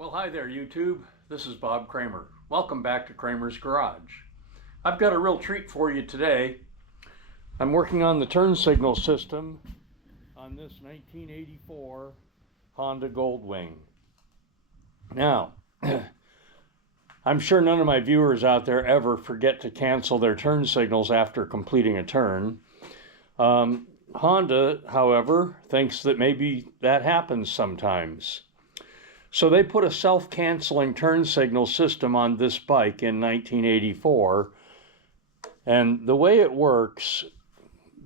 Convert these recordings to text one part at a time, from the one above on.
Well, hi there, YouTube. This is Bob Kramer. Welcome back to Kramer's Garage. I've got a real treat for you today. I'm working on the turn signal system on this 1984 Honda Goldwing. Now, I'm sure none of my viewers out there ever forget to cancel their turn signals after completing a turn. Honda, however, thinks that maybe that happens sometimes. So they put a self-canceling turn signal system on this bike in 1984. And the way it works,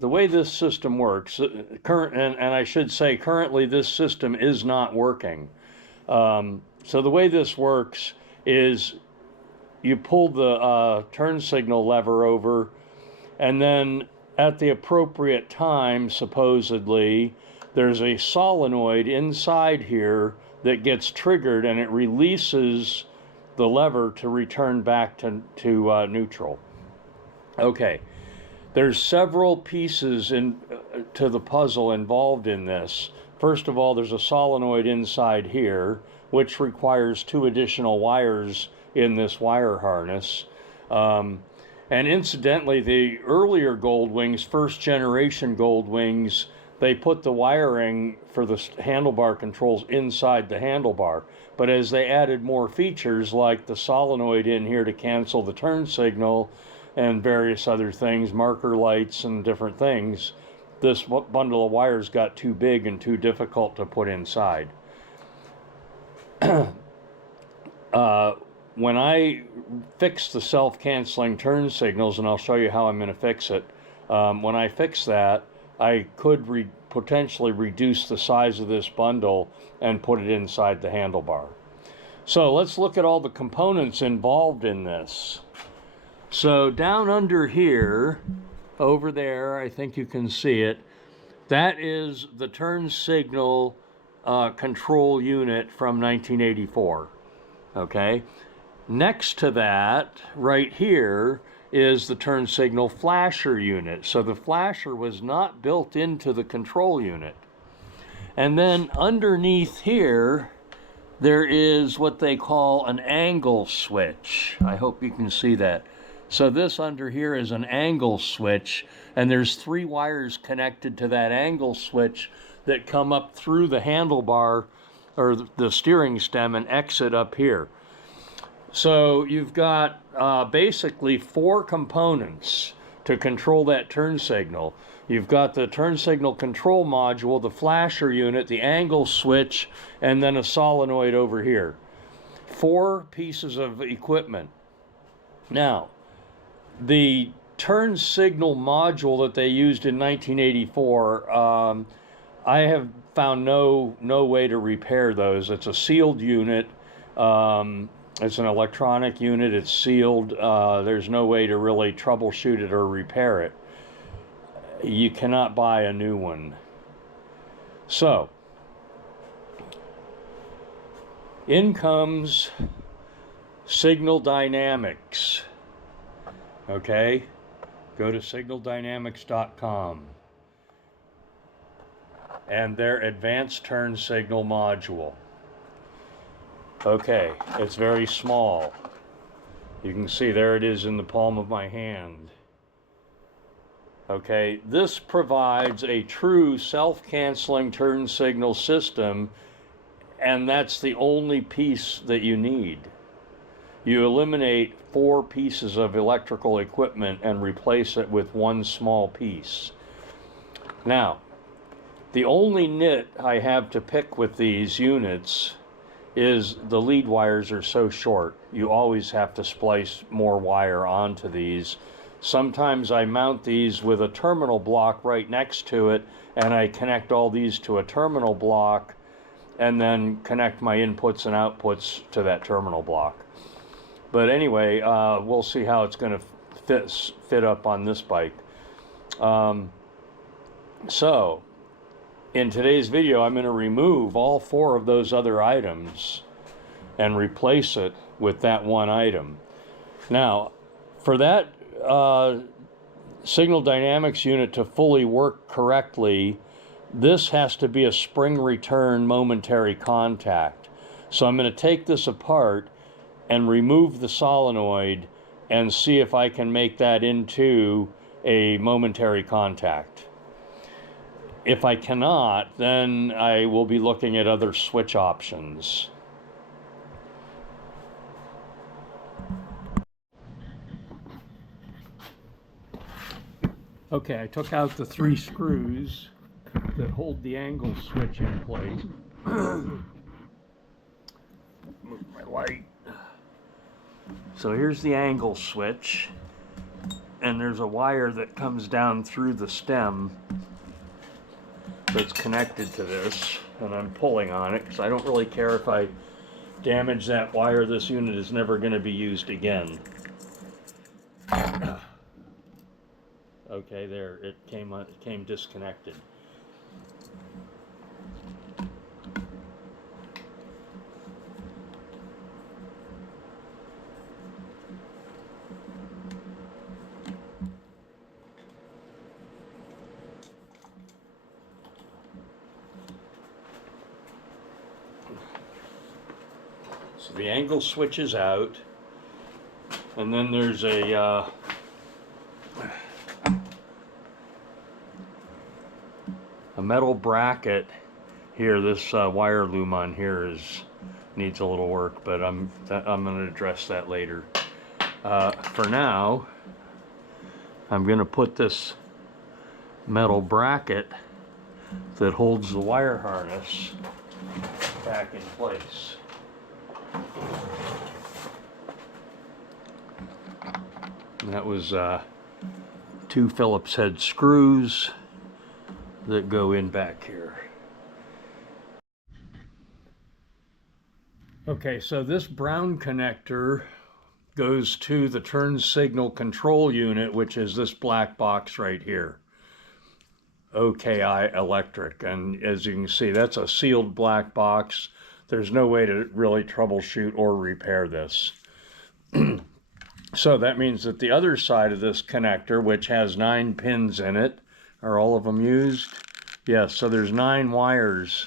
the way this system works, and I should say currently this system is not working. So the way this works is you pull the turn signal lever over, and then at the appropriate time, supposedly, there's a solenoid inside here that gets triggered, and it releases the lever to return back to neutral. Okay, there's several pieces to the puzzle involved in this. First of all, there's a solenoid inside here, which requires 2 additional wires in this wire harness. And incidentally, the earlier Goldwings, first generation Goldwings, they put the wiring for the handlebar controls inside the handlebar. But as they added more features like the solenoid in here to cancel the turn signal and various other things, marker lights and different things, this bundle of wires got too big and too difficult to put inside. When I fix the self-canceling turn signals, and I'll show you how I'm going to fix it, when I fix that, I could potentially reduce the size of this bundle and put it inside the handlebar. So let's look at all the components involved in this. So down under here, over there, I think you can see it, that is the turn signal control unit from 1984. Okay. Next to that, right here, is the turn signal flasher unit. So the flasher was not built into the control unit. And then underneath here, there is what they call an angle switch. I hope you can see that. So this under here is an angle switch, and there's 3 wires connected to that angle switch that come up through the handlebar or the steering stem and exit up here. So you've got basically 4 components to control that turn signal. You've got the turn signal control module, the flasher unit, the angle switch, and then a solenoid over here. 4 pieces of equipment. Now, the turn signal module that they used in 1984, I have found no way to repair those. It's a sealed unit. It's an electronic unit, it's sealed, there's no way to really troubleshoot it or repair it. You cannot buy a new one. So, in comes Signal Dynamics. Okay, go to signaldynamics.com and their advanced turn signal module. Okay, it's very small. You can see there it is in the palm of my hand. Okay, this provides a true self-canceling turn signal system, and that's the only piece that you need. You eliminate 4 pieces of electrical equipment and replace it with 1 small piece. Now, the only nit I have to pick with these units is the lead wires are so short. You always have to splice more wire onto these. Sometimes I mount these with a terminal block right next to it, and I connect all these to a terminal block and then connect my inputs and outputs to that terminal block. But anyway, we'll see how it's going to fit up on this bike. So in today's video, I'm going to remove all 4 of those other items and replace it with that one item. Now, for that Signal Dynamics unit to fully work correctly, this has to be a spring return momentary contact. So I'm going to take this apart and remove the solenoid and see if I can make that into a momentary contact. If I cannot, then I will be looking at other switch options. Okay, I took out the 3 screws that hold the angle switch in place. Move my light. So here's the angle switch, and there's a wire that comes down through the stem that's connected to this, and I'm pulling on it because I don't really care if I damage that wire. This unit is never going to be used again. Okay, there, it came disconnected. So the angle switch is out, and then there's a metal bracket here. This wire loom on here needs a little work, but I'm going to address that later. For now, I'm going to put this metal bracket that holds the wire harness back in place. And that was 2 Phillips head screws that go in back here. Okay, so this brown connector goes to the turn signal control unit, which is this black box right here. OKI Electric, and as you can see, that's a sealed black box. There's no way to really troubleshoot or repair this. So that means that the other side of this connector, which has 9 pins in it, are all of them used? Yes, so there's 9 wires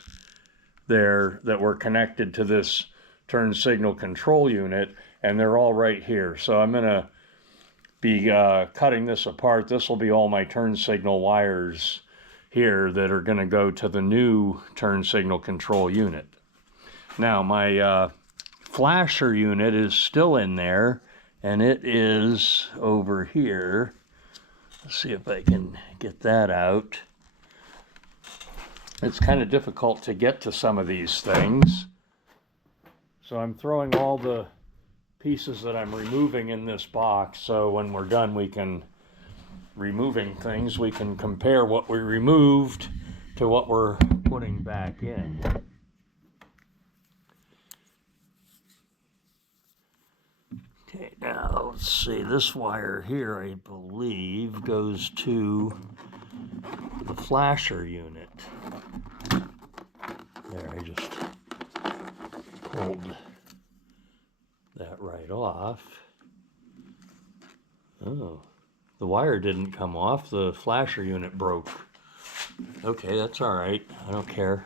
there that were connected to this turn signal control unit, and they're all right here. So I'm going to be cutting this apart. This will be all my turn signal wires here that are going to go to the new turn signal control unit. Now my flasher unit is still in there, and it is over here. Let's see if I can get that out. It's kind of difficult to get to some of these things. So I'm throwing all the pieces that I'm removing in this box, so when we're done removing things, we can compare what we removed to what we're putting back in. Okay, now let's see, this wire here, I believe, goes to the flasher unit. There, I just pulled that right off. Oh, the wire didn't come off, the flasher unit broke. Okay, that's all right, I don't care.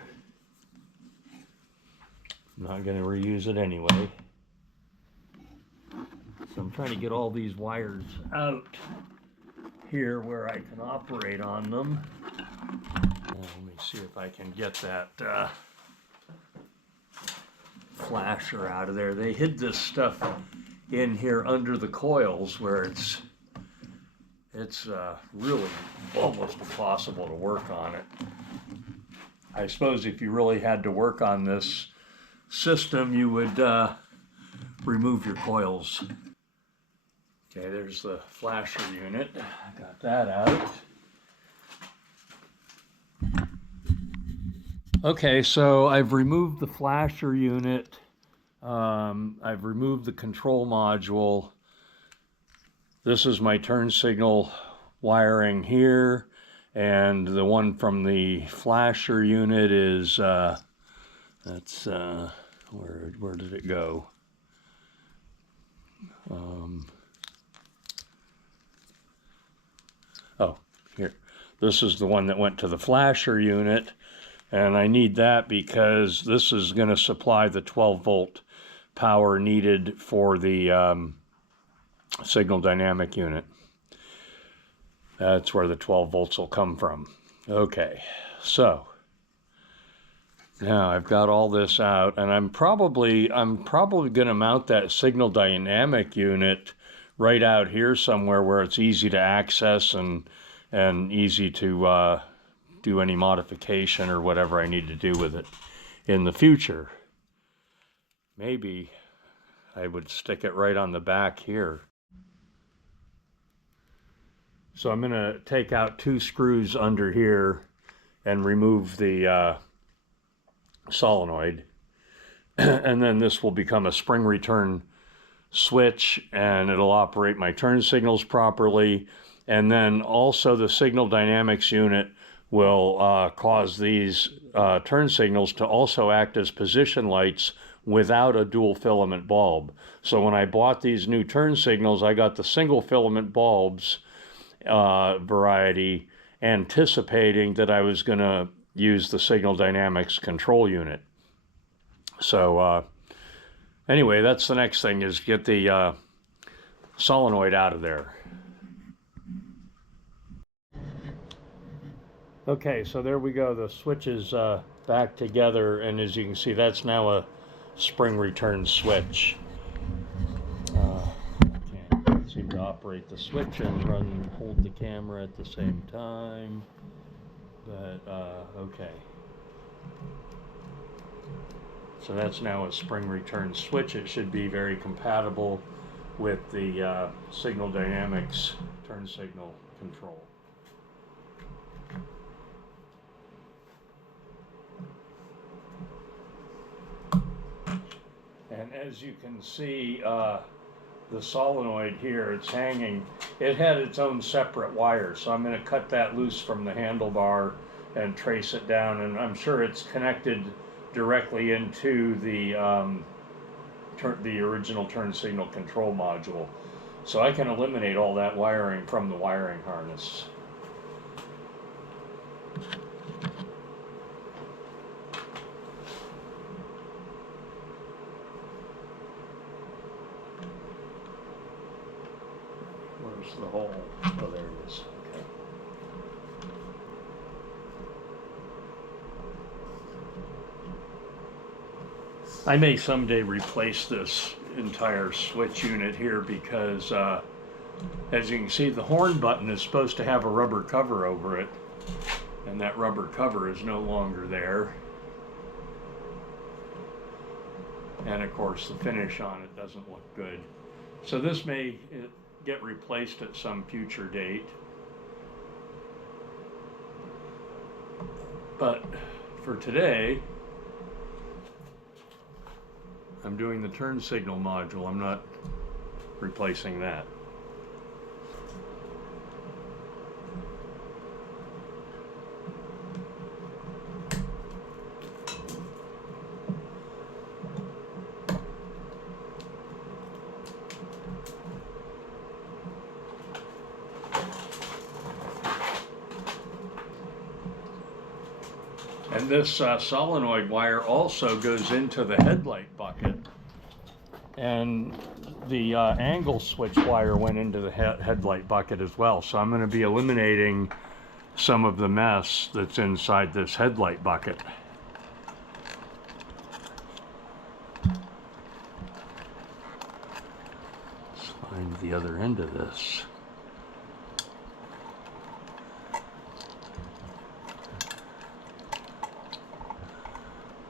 I'm not going to reuse it anyway. So I'm trying to get all these wires out here where I can operate on them. Now, let me see if I can get that flasher out of there. They hid this stuff in here under the coils where it's really almost impossible to work on it. I suppose if you really had to work on this system, you would remove your coils. Okay, there's the flasher unit. I got that out. Okay, so I've removed the flasher unit. I've removed the control module. This is my turn signal wiring here, and the one from the flasher unit is that's where did it go? Oh, here. This is the one that went to the flasher unit, And I need that because this is going to supply the 12 volt power needed for the signal dynamic unit. That's where the 12 volts will come from. Okay, so now I've got all this out, and I'm probably going to mount that signal dynamic unit right out here somewhere where it's easy to access and easy to do any modification or whatever I need to do with it in the future. Maybe I would stick it right on the back here. So I'm going to take out 2 screws under here and remove the solenoid. And then this will become a spring return switch, and it'll operate my turn signals properly. And then also the signal dynamics unit will cause these turn signals to also act as position lights without a dual filament bulb. So when I bought these new turn signals, I got the single filament bulbs variety, anticipating that I was going to use the signal dynamics control unit. So anyway, that's the next thing, is get the solenoid out of there. Okay, so there we go. The switch is back together, and as you can see, that's now a spring return switch. Can't seem to operate the switch and hold the camera at the same time, but okay. So that's now a spring return switch. It should be very compatible with the signal dynamics turn signal control. And as you can see, the solenoid here, it's hanging. It had its own separate wire, so I'm going to cut that loose from the handlebar and trace it down, and I'm sure it's connected directly into the original turn signal control module. So I can eliminate all that wiring from the wiring harness. Where's the hole? Oh, there it is. Okay. I may someday replace this entire switch unit here because as you can see, the horn button is supposed to have a rubber cover over it, and that rubber cover is no longer there. And of course the finish on it doesn't look good. So this may get replaced at some future date. But for today, I'm doing the turn signal module. I'm not replacing that. And this solenoid wire also goes into the headlight bucket, and the angle switch wire went into the headlight bucket as well. So I'm going to be eliminating some of the mess that's inside this headlight bucket. Let's find the other end of this.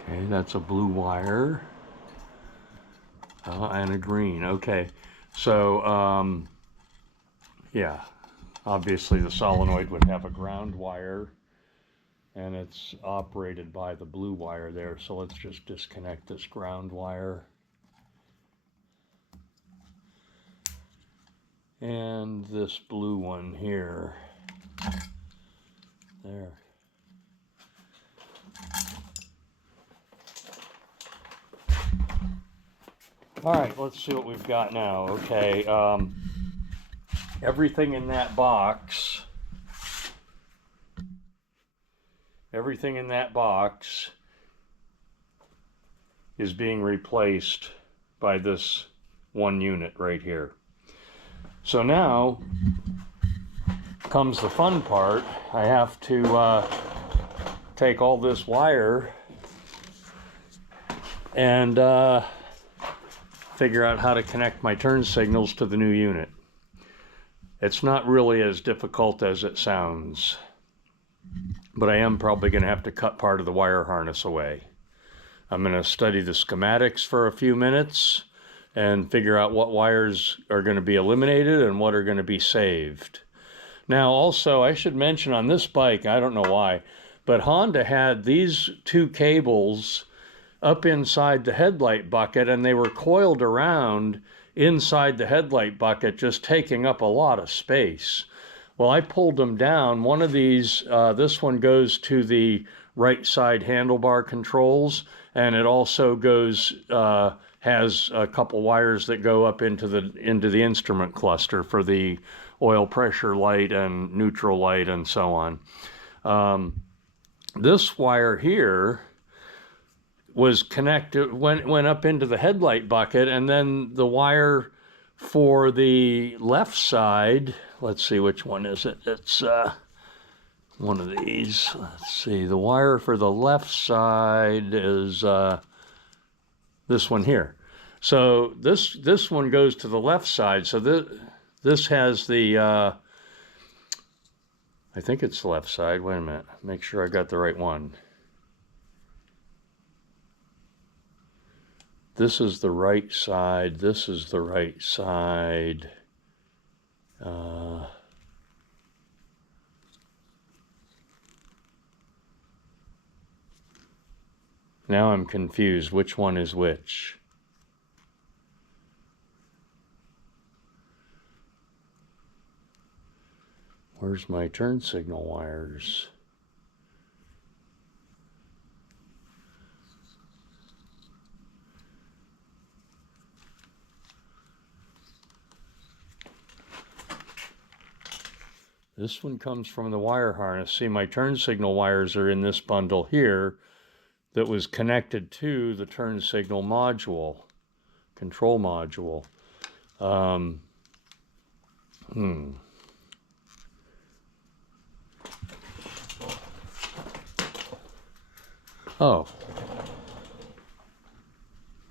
Okay, that's a blue wire and a green. Okay, so yeah, obviously the solenoid would have a ground wire, and it's operated by the blue wire there. So let's just disconnect this ground wire. And this blue one here. There. All right, let's see what we've got now. Okay, everything in that box everything in that box is being replaced by this one unit right here. So now comes the fun part. I have to take all this wire and figure out how to connect my turn signals to the new unit. It's not really as difficult as it sounds, but I am probably going to have to cut part of the wire harness away. I'm going to study the schematics for a few minutes and figure out what wires are going to be eliminated and what are going to be saved. Now also, I should mention on this bike, I don't know why, but Honda had these two cables up inside the headlight bucket, and they were coiled around inside the headlight bucket, just taking up a lot of space. Well, I pulled them down. One of these, this one goes to the right side handlebar controls, and it also goes, has a couple wires that go up into the instrument cluster for the oil pressure light and neutral light and so on. This wire here was connected, went up into the headlight bucket, and then the wire for the left side, let's see, which one is it? It's one of these. Let's see, the wire for the left side is this one here. So this one goes to the left side. So this has the, I think it's the left side. Wait a minute, make sure I got the right one. This is the right side. This is the right side. Now I'm confused. Which one is which? Where's my turn signal wires? This one comes from the wire harness. See, my turn signal wires are in this bundle here that was connected to the turn signal module, control module. Oh.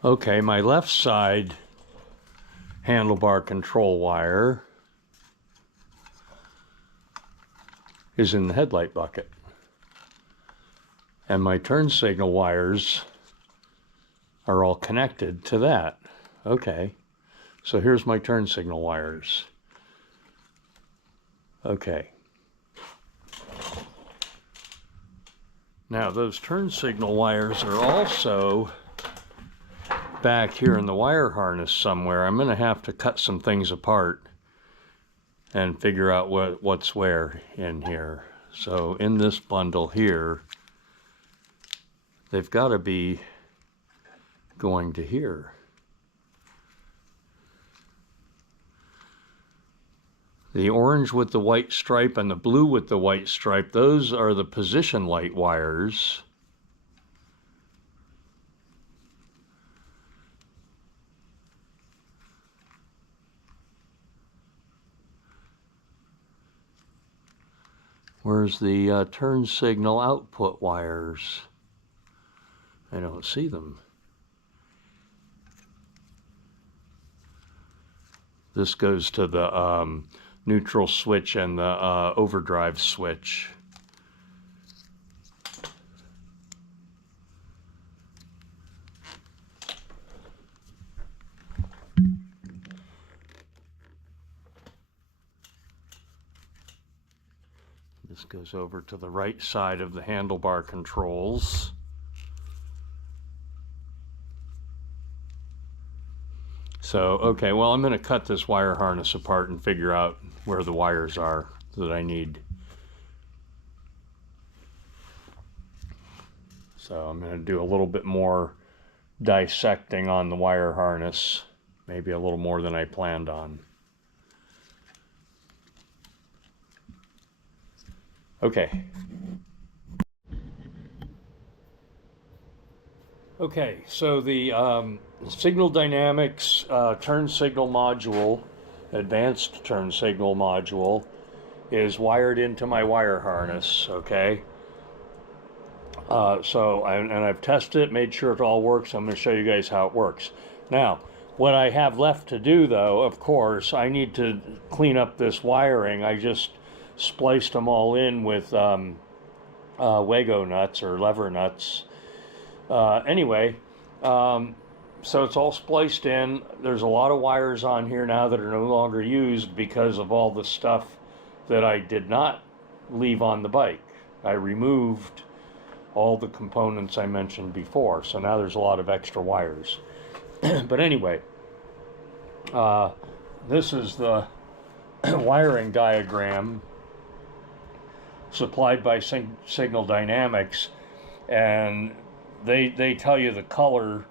Okay, my left side handlebar control wire is in the headlight bucket. And my turn signal wires are all connected to that. Okay, so here's my turn signal wires. Okay. Now those turn signal wires are also back here in the wire harness somewhere. I'm going to have to cut some things apart and figure out what's where in here. So in this bundle here, they've got to be going to here. The orange with the white stripe and the blue with the white stripe, those are the position light wires. Where's the turn signal output wires? I don't see them. This goes to the neutral switch and the overdrive switch. This goes over to the right side of the handlebar controls. So, okay, well, I'm going to cut this wire harness apart and figure out where the wires are that I need. So I'm going to do a little bit more dissecting on the wire harness, maybe a little more than I planned on. Okay. Okay, so the Signal Dynamics turn signal module, advanced turn signal module, is wired into my wire harness, okay? And I've tested it, made sure it all works. I'm going to show you guys how it works. Now, what I have left to do, though, of course, I need to clean up this wiring. I just spliced them all in with Wago nuts or lever nuts. Anyway, so it's all spliced in. There's a lot of wires on here now that are no longer used because of all the stuff that I did not leave on the bike. I removed all the components I mentioned before, so now there's a lot of extra wires. But anyway, this is the wiring diagram supplied by Signal Dynamics, and they tell you the color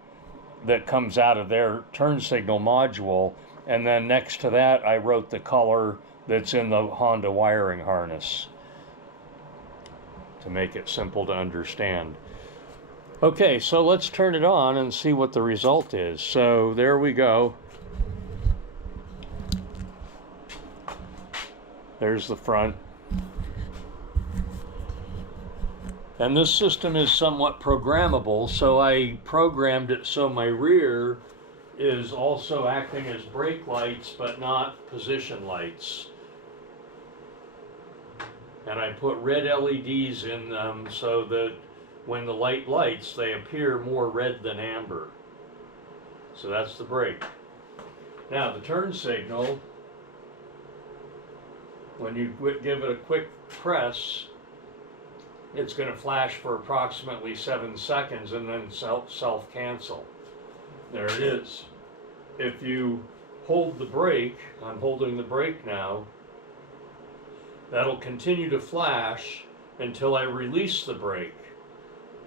that comes out of their turn signal module, and then next to that I wrote the color that's in the Honda wiring harness to make it simple to understand. Okay, so let's turn it on and see what the result is. So there we go. There's the front. And this system is somewhat programmable, so I programmed it so my rear is also acting as brake lights, but not position lights. And I put red LEDs in them so that when the light lights, they appear more red than amber. So that's the brake. Now the turn signal, when you give it a quick press, it's going to flash for approximately 7 seconds and then self-cancel. There it is. If you hold the brake, I'm holding the brake now, that'll continue to flash until I release the brake.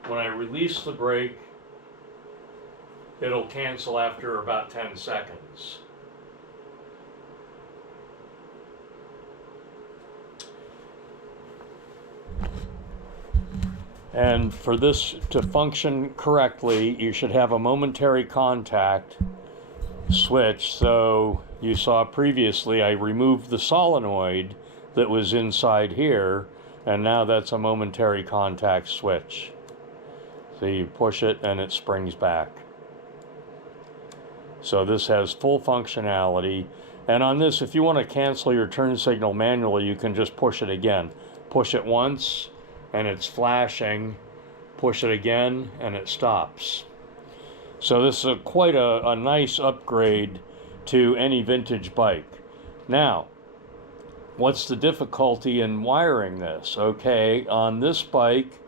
When I release the brake, it'll cancel after about 10 seconds. And for this to function correctly, you should have a momentary contact switch. So you saw previously I removed the solenoid that was inside here, and now that's a momentary contact switch. So you push it and it springs back. So this has full functionality. And on this, if you want to cancel your turn signal manually, you can just push it again. Push it once and it's flashing. Push it again and it stops. So this is quite a nice upgrade to any vintage bike. Now, what's the difficulty in wiring this? Okay, on this bike,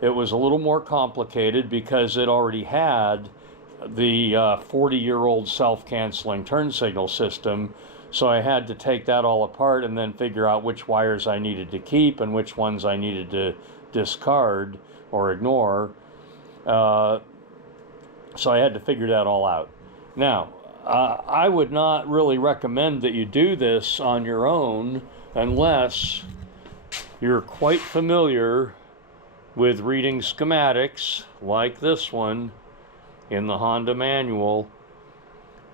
it was a little more complicated because it already had the 40-year-old self-canceling turn signal system. So I had to take that all apart and then figure out which wires I needed to keep and which ones I needed to discard or ignore. So I had to figure that all out. Now, I would not really recommend that you do this on your own unless you're quite familiar with reading schematics like this one in the Honda manual,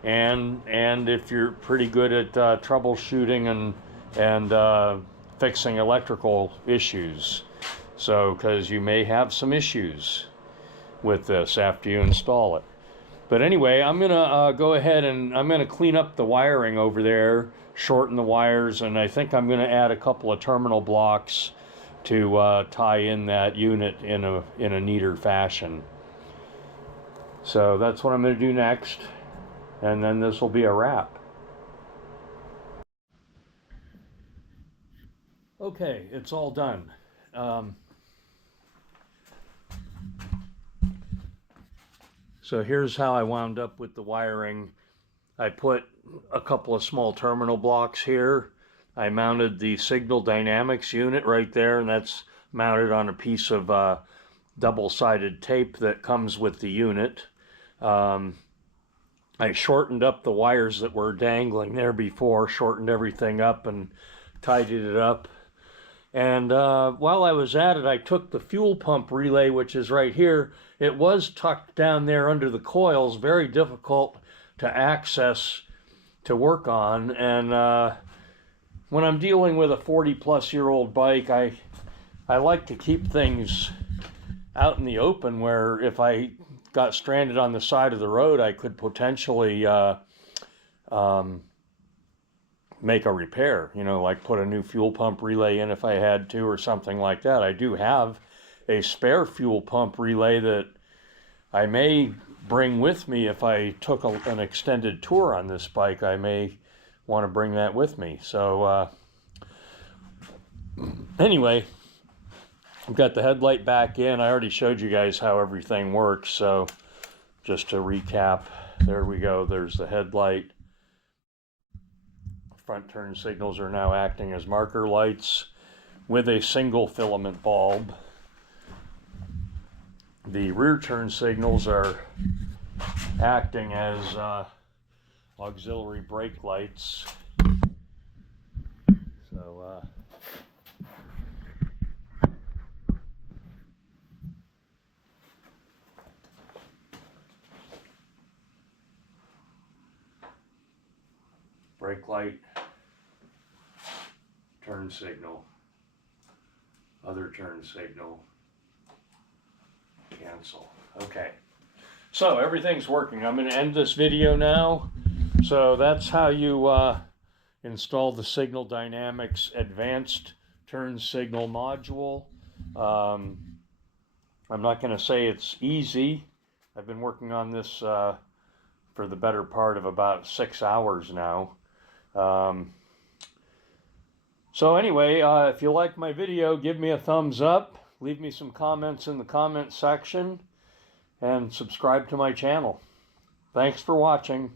and if you're pretty good at troubleshooting and fixing electrical issues. So, because you may have some issues with this after you install it. But anyway, I'm gonna go ahead and I'm gonna clean up the wiring over there, shorten the wires, and I think I'm gonna add a couple of terminal blocks to tie in that unit in a neater fashion. So that's what I'm gonna do next, and then this will be a wrap. Okay, it's all done. So here's how I wound up with the wiring. I put a couple of small terminal blocks here. I mounted the Signal Dynamics unit right there, and that's mounted on a piece of double-sided tape that comes with the unit. I shortened up the wires that were dangling there before, shortened everything up and tidied it up. And while I was at it, I took the fuel pump relay, which is right here. It was tucked down there under the coils, very difficult to access, to work on. And when I'm dealing with a 40-plus-year-old bike, I like to keep things out in the open, where if I got stranded on the side of the road, I could potentially make a repair, like put a new fuel pump relay in if I had to, or something like that. I do have a spare fuel pump relay that I may bring with me if I took an extended tour on this bike. I may want to bring that with me. So anyway, I've got the headlight back in. I already showed you guys how everything works. So just to recap, there we go. There's the headlight. Front turn signals are now acting as marker lights with a single filament bulb. The rear turn signals are acting as auxiliary brake lights. So brake light, turn signal, other turn signal, cancel. Okay, so everything's working. I'm going to end this video now. So that's how you install the Signal Dynamics Advanced Turn Signal Module. I'm not going to say it's easy. I've been working on this for the better part of about 6 hours now. So anyway, if you like my video, give me a thumbs up, leave me some comments in the comment section, and subscribe to my channel. Thanks for watching.